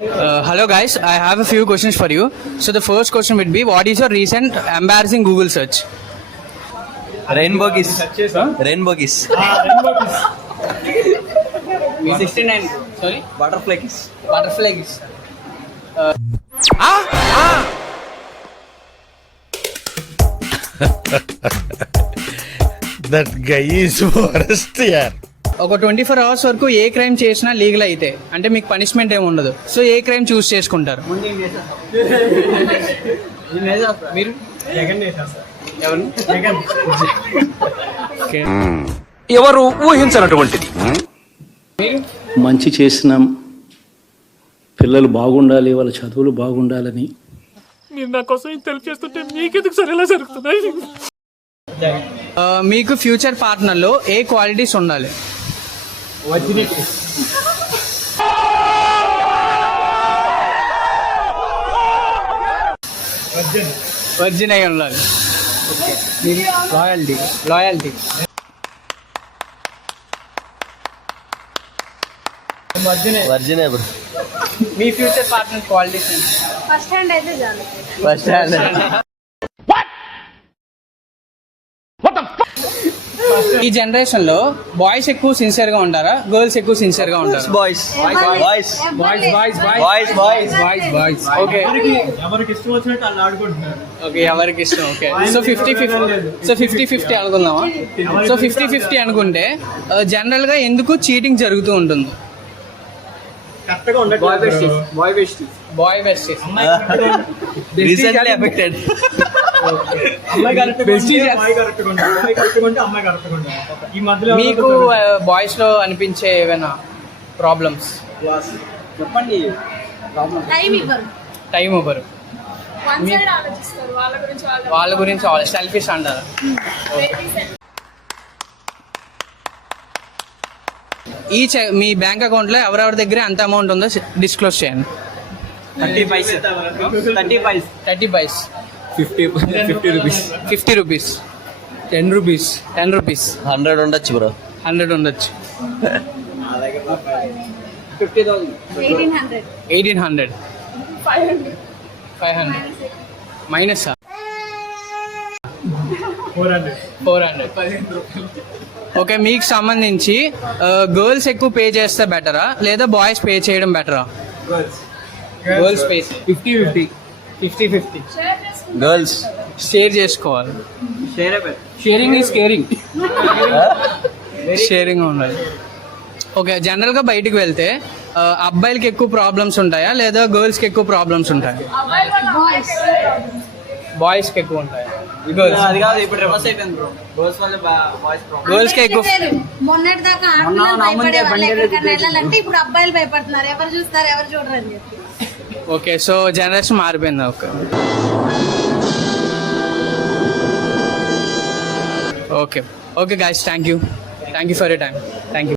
Hello guys, I have a few questions for you. So the first question would be, what is your recent embarrassing Google search? Rainbow kiss. Rainbow kiss. V69. Sorry? Butterfly kiss. Butterfly kiss. That guy is worst, yeah. ఒక 24 hours వరకు ఏ crime చేసినా legal అయితే అంటే మీకు punishment ఏమి ఉండదు. So ఏ crime చూస్ చేసుకుంటారు? మీరు ఎవరు ఊహించినటువంటిది. మంచి చేసినాం, పిల్లలు బాగుండాలి, వాళ్ళ చదువులు బాగుండాలని. మీరు నా కోసం ఇంత హెల్ప్ చేస్తుంటే మీకెందుకు సరే ఎలా జరుగుతున్నాయి? మీకు ఫ్యూచర్ పార్ట్నర్లో ఏ క్వాలిటీస్ ఉండాలి? వర్జిన్ అయి ఉండాలి. లాయల్టీ. వర్జినే బ్రో. మీ ఫ్యూచర్ పార్ట్నర్ క్వాలిటీస్ ఏంటి? ఫస్ట్ హ్యాండ్ అయితే చాలు. First hand. ఈ జనరేషన్ లో బాయ్స్ ఎక్కువ సిన్సియర్ గా ఉంటారా, గర్ల్స్ ఎక్కువ సిన్సియర్ గా ఉంటారా? బాయ్స్. ఓకే ఎవరికి ఇష్టం. Okay so 50-50 అనుకుందామా? సో 50-50 అనుకుంటే జనరల్ గా ఎందుకు చీటింగ్ జరుగుతూ ఉంటుంది? Boy besties recently affected. మీకు బాయ్స్ లో అనిపించే ఏమైనా ప్రాబ్లమ్స్? టైం ఇవ్వరు. వాళ్ళ గురించి సెల్ఫిష్ అంటారు. మీ బ్యాంక్ అకౌంట్ లో ఎవరెవరి దగ్గర ఎంత అమౌంట్ ఉందో డిస్క్లోజ్ చేయండి. 30 పైస్. 50 రూపీస్. 50 రూపీస్. 10 రూపీస్. 100 ఉండొచ్చు బ్రో. 100 ఉండొచ్చు. 1800. 1800. 500 మైనస్ 400. ఓకే మీకు సంబంధించి గర్ల్స్ ఎక్కువ పే చేస్తే బెటరా లేదా బాయ్స్ పే చేయడం బెటరా? Girls pay 50-50. గర్ల్స్ షేర్ చేసుకోవాలి. Sharing is caring. షేరింగ్ ఉండాలి. ఓకే జనరల్గా బయటికి వెళ్తే అబ్బాయిలకి ఎక్కువ ప్రాబ్లమ్స్ ఉంటాయా లేదా గర్ల్స్కి ఎక్కువ ప్రాబ్లమ్స్ ఉంటాయా? బాయ్స్కి ఎక్కువ ఉంటాయా? గర్ల్స్కి ఎక్కువ. మొన్నటి దాకా ఆడపిల్లలు భయపడే వాళ్ళు ఎక్కడికన్నా వెళ్ళాలంటే ఇప్పుడు అబ్బాయిలు భయపడుతున్నారు. ఎవరు చూస్తారు ఎవరు చూడరు అని చెప్పి. ఓకే సో జనరేషన్ మారిపోయింది. Okay guys, thank you for your time. Thank you.